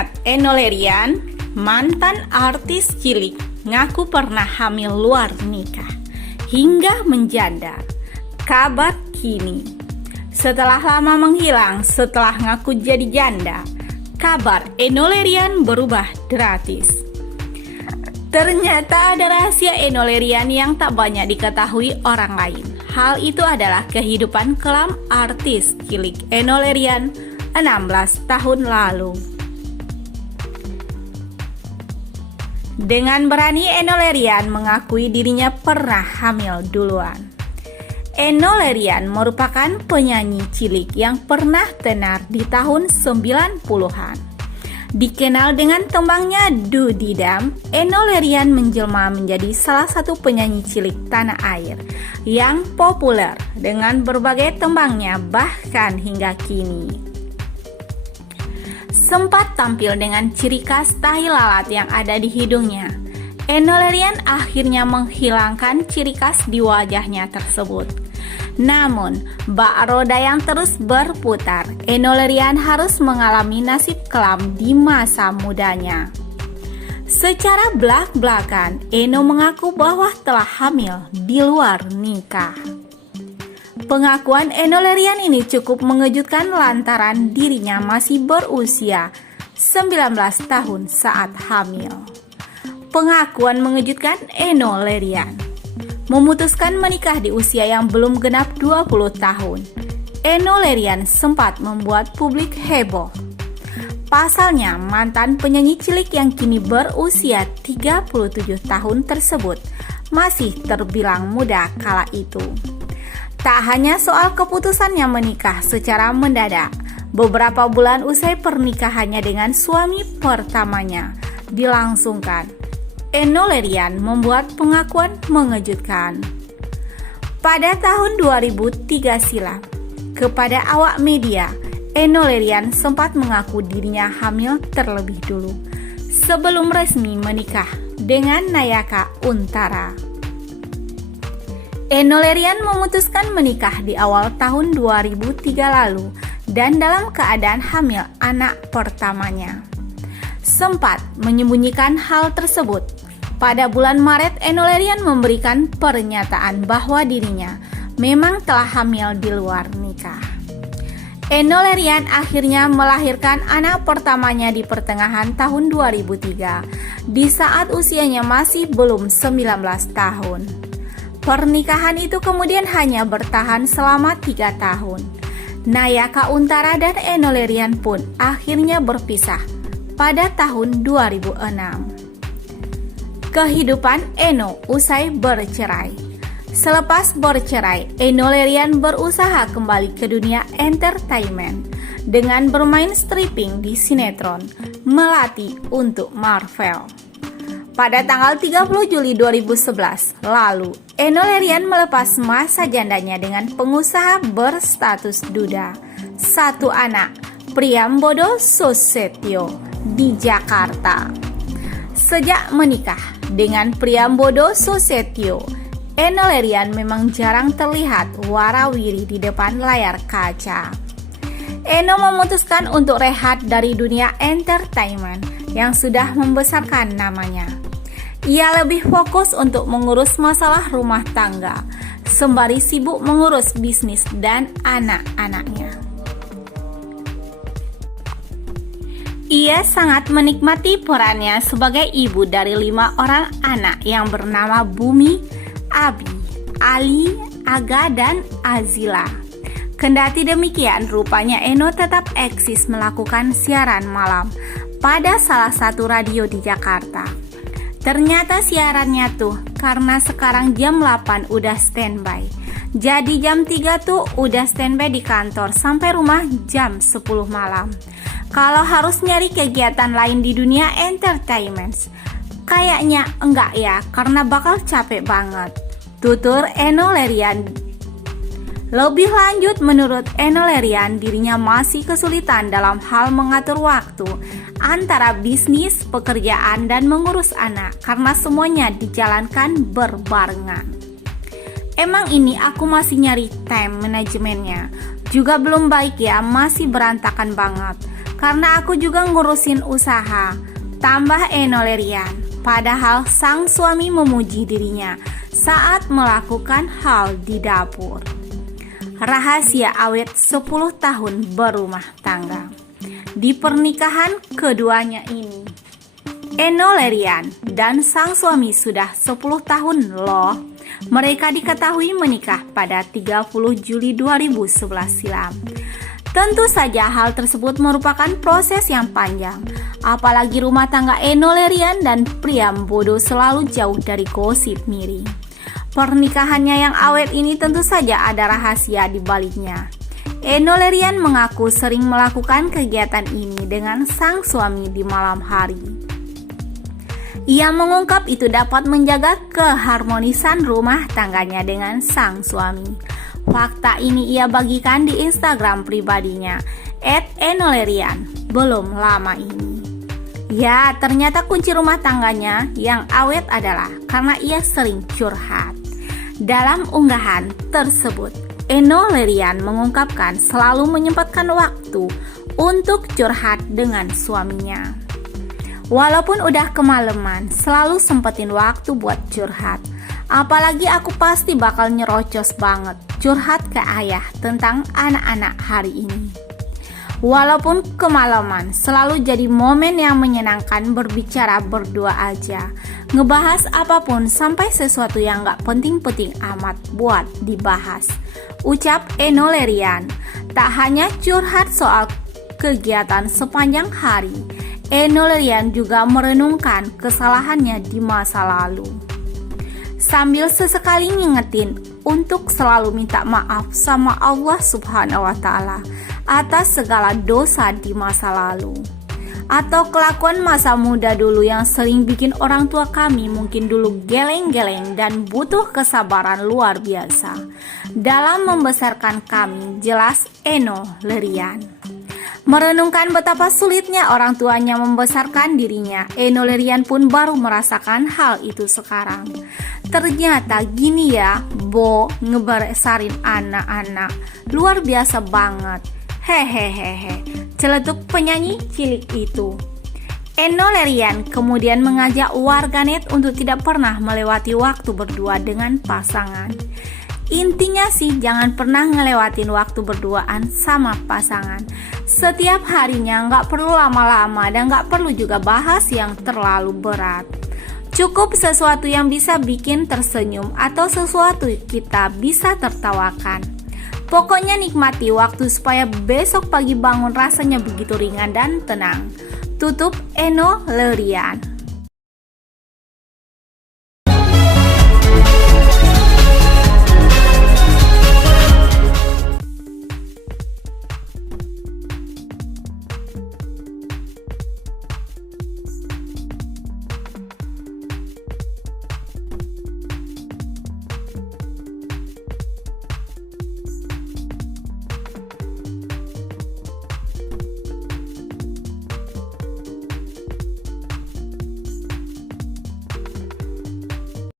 Ingat Enno Lerian, mantan artis cilik, ngaku pernah hamil luar nikah hingga menjanda. Kabar kini, setelah lama menghilang setelah ngaku jadi janda, kabar Enno Lerian berubah drastis. Ternyata ada rahasia Enno Lerian yang tak banyak diketahui orang lain. Hal itu adalah kehidupan kelam artis cilik Enno Lerian 16 tahun lalu. Dengan berani Enno Lerian mengakui dirinya pernah hamil duluan. Enno Lerian merupakan penyanyi cilik yang pernah tenar di tahun 90-an. Dikenal dengan tembangnya Du Didam, Enno Lerian menjelma menjadi salah satu penyanyi cilik tanah air yang populer dengan berbagai tembangnya bahkan hingga kini. Sempat tampil dengan ciri khas tahi lalat yang ada di hidungnya, Enno Lerian akhirnya menghilangkan ciri khas di wajahnya tersebut. Namun, bak roda yang terus berputar, Enno Lerian harus mengalami nasib kelam di masa mudanya. Secara belak-belakan, Enno mengaku bahwa telah hamil di luar nikah. Pengakuan Enno Lerian ini cukup mengejutkan lantaran dirinya masih berusia 19 tahun saat hamil. Pengakuan mengejutkan Enno Lerian. Memutuskan menikah di usia yang belum genap 20 tahun. Enno Lerian sempat membuat publik heboh. Pasalnya, mantan penyanyi cilik yang kini berusia 37 tahun tersebut masih terbilang muda kala itu. Tak hanya soal keputusannya menikah secara mendadak, beberapa bulan usai pernikahannya dengan suami pertamanya dilangsungkan, Enno Lerian membuat pengakuan mengejutkan. Pada tahun 2003 silam, kepada awak media, Enno Lerian sempat mengaku dirinya hamil terlebih dulu sebelum resmi menikah dengan Nayaka Untara. Enno Lerian memutuskan menikah di awal tahun 2003 lalu dan dalam keadaan hamil anak pertamanya. Sempat menyembunyikan hal tersebut. Pada bulan Maret, Enno Lerian memberikan pernyataan bahwa dirinya memang telah hamil di luar nikah. Enno Lerian akhirnya melahirkan anak pertamanya di pertengahan tahun 2003 di saat usianya masih belum 19 tahun. Pernikahan itu kemudian hanya bertahan selama 3 tahun. Nayaka Untara dan Enno Lerian pun akhirnya berpisah pada tahun 2006. Kehidupan Enno usai bercerai. Selepas bercerai, Enno Lerian berusaha kembali ke dunia entertainment dengan bermain stripping di sinetron Melati untuk Marvel. Pada tanggal 30 Juli 2011 lalu, Enno Lerian melepas masa jandanya dengan pengusaha berstatus duda, satu anak, Priambodo Susetio, di Jakarta. Sejak menikah dengan Priambodo Susetio, Enno Lerian memang jarang terlihat warawiri di depan layar kaca. Enno memutuskan untuk rehat dari dunia entertainment yang sudah membesarkan namanya. Ia lebih fokus untuk mengurus masalah rumah tangga, sembari sibuk mengurus bisnis dan anak-anaknya. Ia sangat menikmati perannya sebagai ibu dari 5 orang anak yang bernama Bumi, Abi, Ali, Aga, dan Azila. Kendati demikian, rupanya Enno tetap eksis melakukan siaran malam pada salah satu radio di Jakarta. Ternyata siarannya tuh karena sekarang jam 8 udah standby. Jadi jam 3 tuh udah standby di kantor sampai rumah jam 10 malam. Kalau harus nyari kegiatan lain di dunia entertainment, kayaknya enggak ya, karena bakal capek banget, tutur Enno Lerian. Lebih lanjut, menurut Enno Lerian, dirinya masih kesulitan dalam hal mengatur waktu antara bisnis, pekerjaan, dan mengurus anak karena semuanya dijalankan berbarengan. Emang ini aku masih nyari time manajemennya, juga belum baik ya, masih berantakan banget. karena aku juga ngurusin usaha, tambah Eno Lerian. Padahal sang suami memuji dirinya saat melakukan hal di dapur. Rahasia awet 10 tahun berumah tangga. Di pernikahan keduanya ini, Eno Lerian dan sang suami sudah 10 tahun loh. Mereka diketahui menikah pada 30 Juli 2011 silam. Tentu saja hal tersebut merupakan proses yang panjang. Apalagi rumah tangga Eno Lerian dan Priambodo selalu jauh dari gosip miring. Pernikahannya yang awet ini tentu saja ada rahasia di baliknya. Eno Lerian mengaku sering melakukan kegiatan ini dengan sang suami di malam hari. Ia mengungkap itu dapat menjaga keharmonisan rumah tangganya dengan sang suami. Fakta ini ia bagikan di Instagram pribadinya @enolerian belum lama ini. Ya, ternyata kunci rumah tangganya yang awet adalah karena ia sering curhat. Dalam unggahan tersebut, Eno Lerian mengungkapkan selalu menyempatkan waktu untuk curhat dengan suaminya. Walaupun udah kemalaman, selalu sempetin waktu buat curhat. Apalagi aku pasti bakal nyerocos banget curhat ke ayah tentang anak-anak hari ini. Walaupun kemalaman, selalu jadi momen yang menyenangkan berbicara berdua aja. Ngebahas apapun sampai sesuatu yang gak penting-penting amat buat dibahas. Ucap Eno Lerian. Tak hanya curhat soal kegiatan sepanjang hari, Eno Lerian juga merenungkan kesalahannya di masa lalu. Sambil sesekali ngingetin untuk selalu minta maaf sama Allah Subhanahu wa Ta'ala atas segala dosa di masa lalu. Atau kelakuan masa muda dulu yang sering bikin orang tua kami mungkin dulu geleng-geleng dan butuh kesabaran luar biasa dalam membesarkan kami, jelas Eno Lerian. Merenungkan betapa sulitnya orang tuanya membesarkan dirinya, Eno Lerian pun baru merasakan hal itu sekarang. Ternyata gini ya, Bo, ngebesarin anak-anak. Luar biasa banget. Hehehehe, celetuk penyanyi cilik itu. Eno Lerian kemudian mengajak warganet untuk tidak pernah melewati waktu berdua dengan pasangan. Intinya sih jangan pernah ngelewatin waktu berduaan sama pasangan. Setiap harinya nggak perlu lama-lama dan nggak perlu juga bahas yang terlalu berat. Cukup sesuatu yang bisa bikin tersenyum atau sesuatu kita bisa tertawakan. Pokoknya nikmati waktu supaya besok pagi bangun rasanya begitu ringan dan tenang. Tutup Eno Lerian.